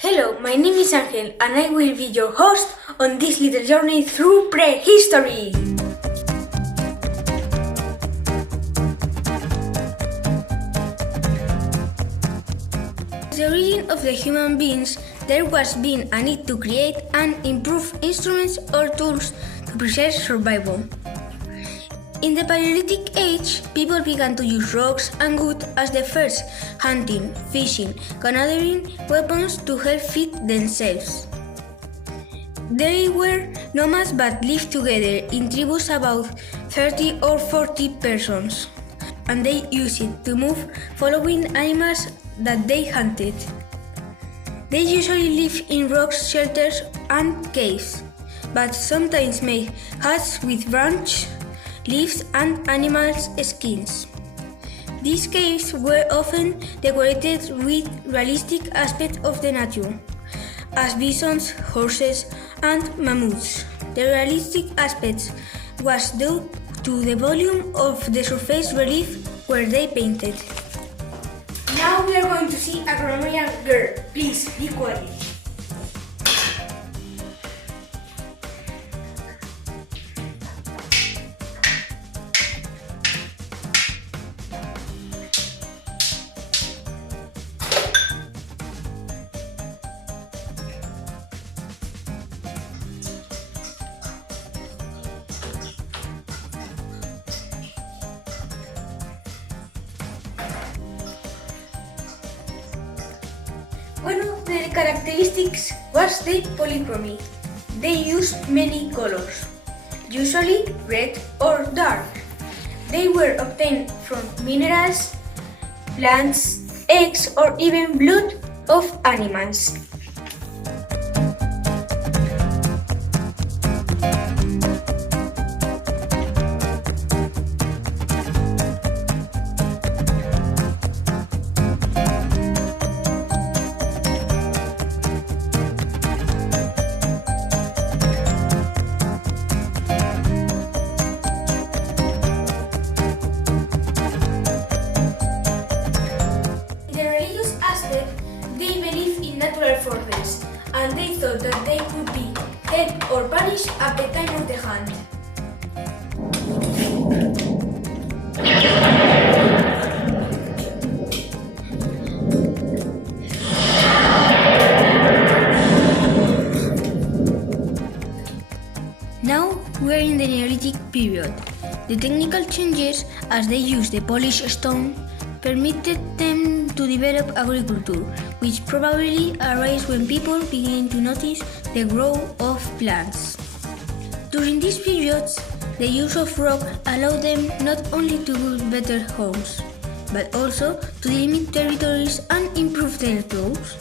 Hello, my name is Angel and I will be your host on this little journey through prehistory. The origin of the human beings, there was been a need to create and improve instruments or tools to preserve survival. In the Paleolithic Age, people began to use rocks and wood as the first hunting, fishing, gathering weapons to help feed themselves. They were nomads but lived together in tribus about 30 or 40 persons, and they used it to move following animals that they hunted. They usually lived in rock shelters and caves, but sometimes made huts with branches, leaves and animals' skins. These caves were often decorated with realistic aspects of the nature, as bisons, horses, and mammoths. The realistic aspect was due to the volume of the surface relief where they painted. Now we are going to see a Romanian girl. Please be quiet. One of the characteristics was the polychromy. They used many colors, usually red or dark. They were obtained from minerals, plants, eggs, or even blood of animals. They believed in natural forces, and they thought that they could be helped or punished at the time of the hunt. Now we are in the Neolithic period. The technical changes as they used the polished stone permitted them to develop agriculture, which probably arose when people began to notice the growth of plants. During these periods, the use of rock allowed them not only to build better homes, but also to delimit territories and improve their tools.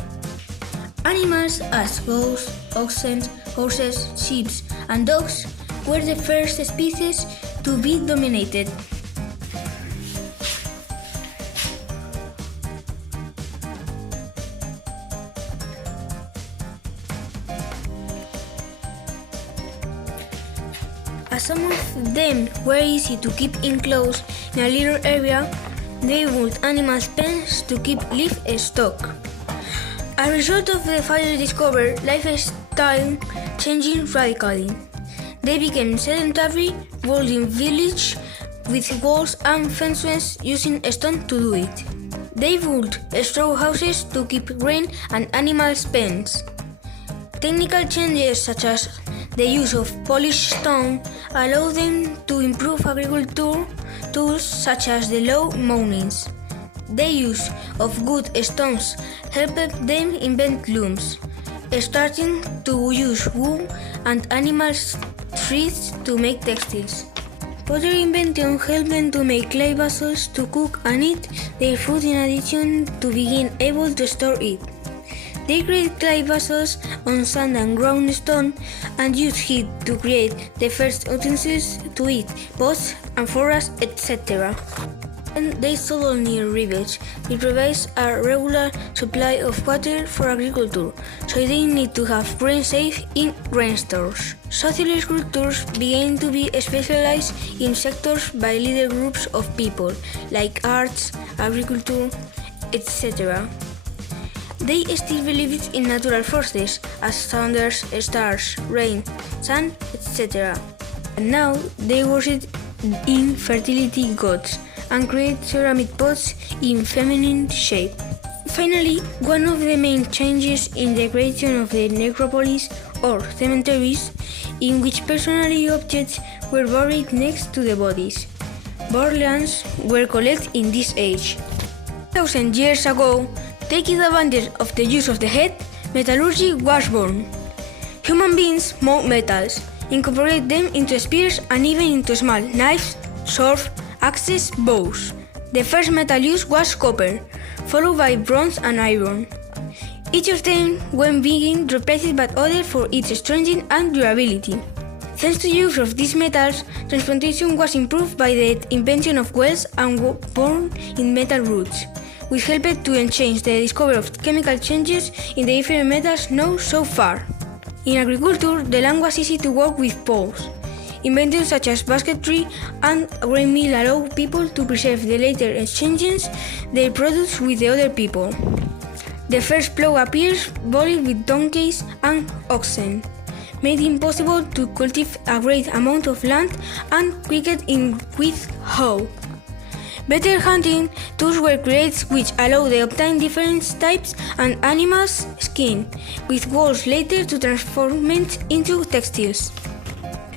Animals as goats, oxen, horses, sheep, and dogs were the first species to be dominated. As some of them were easy to keep enclosed in a little area, they built animal pens to keep livestock. As a result of the fire discovered lifestyle changing radically. They became sedentary, building villages with walls and fences using stone to do it. They built straw houses to keep grain and animal pens. Technical changes such as the use of polished stone allowed them to improve agriculture tools such as the lawn mowings. The use of good stones helped them invent looms, starting to use wool and animal threads to make textiles. Pottery invention helped them to make clay vessels to cook and eat their food in addition to being able to store it. They created clay vessels on sand and ground stone and used heat to create the first utensils to eat, pots and forks, etc. And they settled near rivers. It provides a regular supply of water for agriculture, so they need to have grain safe in grain stores. Social structures began to be specialized in sectors by leader groups of people, like arts, agriculture, etc. They still believed in natural forces as thunders, stars, rain, sun, etc. And now they worshipped infertility gods and create ceramic pots in feminine shape. Finally, one of the main changes in the creation of the necropolis or cemeteries, in which personal objects were buried next to the bodies. Burials were collected in this age. 1,000 years ago, taking advantage of the use of the head, metallurgy was born. Human beings mount metals, incorporate them into spears and even into small knives, swords, axes, bows. The first metal used was copper, followed by bronze and iron. Each of them went being replaced by others for its strength and durability. Thanks to the use of these metals, transportation was improved by the invention of wells and born in metal rods, which helped to change the discovery of chemical changes in the different metals known so far. In agriculture, the land was easy to work with plows. Inventions such as basketry and grain mill allowed people to preserve the later exchanges their products with the other people. The first plow appears bolted with donkeys and oxen, made it possible to cultivate a great amount of land and quicken in with hoe. Better hunting tools were created which allowed the obtain different types and animals' skin, with walls later to transform it into textiles.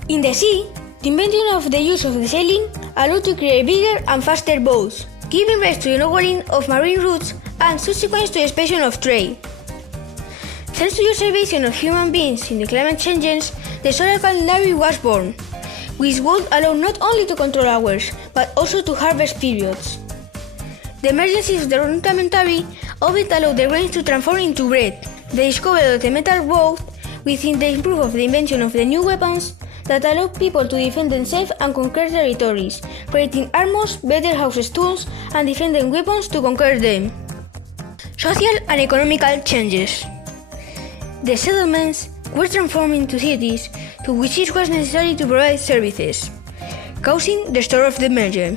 In the sea, the invention of the use of the sailing allowed to create bigger and faster boats, giving rise to the lowering of marine routes and subsequent to the expansion of trade. Thanks to the observation of human beings in the climate changes, the solar calendar was born, which would allow not only to control hours, but also to harvest periods. The emergency of the rudimentary oven allowed the grains to transform into bread. The discovery of the metal bow within the improvement of the invention of the new weapons that allowed people to defend themselves and conquer territories, creating armors, better houses tools, and defending weapons to conquer them. Social and economical changes. The settlements were transformed into cities to which it was necessary to provide services, causing the start of the merger,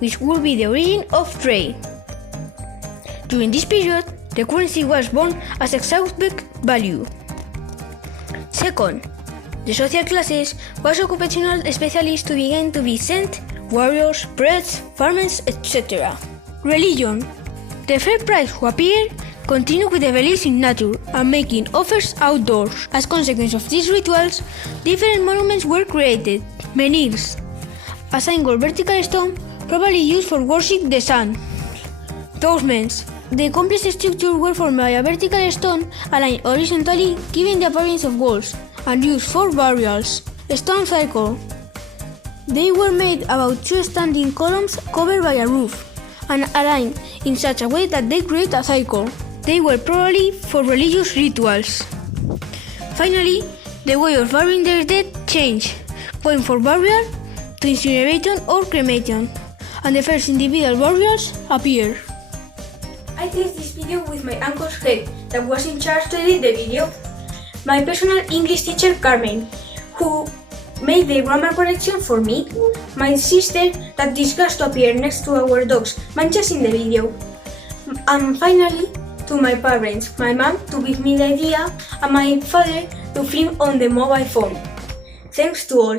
which would be the origin of trade. During this period, the currency was born as exhaustive value. Second, the social classes was occupational specialists to begin to be sent, warriors, priests, farmers, etc. Religion. The first priests who appeared continued with the beliefs in nature and making offers outdoors. As a consequence of these rituals, different monuments were created. Menhirs, a single vertical stone probably used for worship the sun. Tosements. The complex structures were formed by a vertical stone aligned horizontally, giving the appearance of walls, and used for burials. Stone circle. They were made about two standing columns covered by a roof, and aligned in such a way that they create a cycle. They were probably for religious rituals. Finally, the way of burying their dead changed, going from burial to incineration or cremation, and the first individual burials appeared. I did this video with my uncle's head that was in charge to edit the video, my personal English teacher Carmen, who made the grammar correction for me, my sister that discussed to appear next to our dogs Manchas in the video, and finally to my parents, my mom to give me the idea and my father to film on the mobile phone. Thanks to all.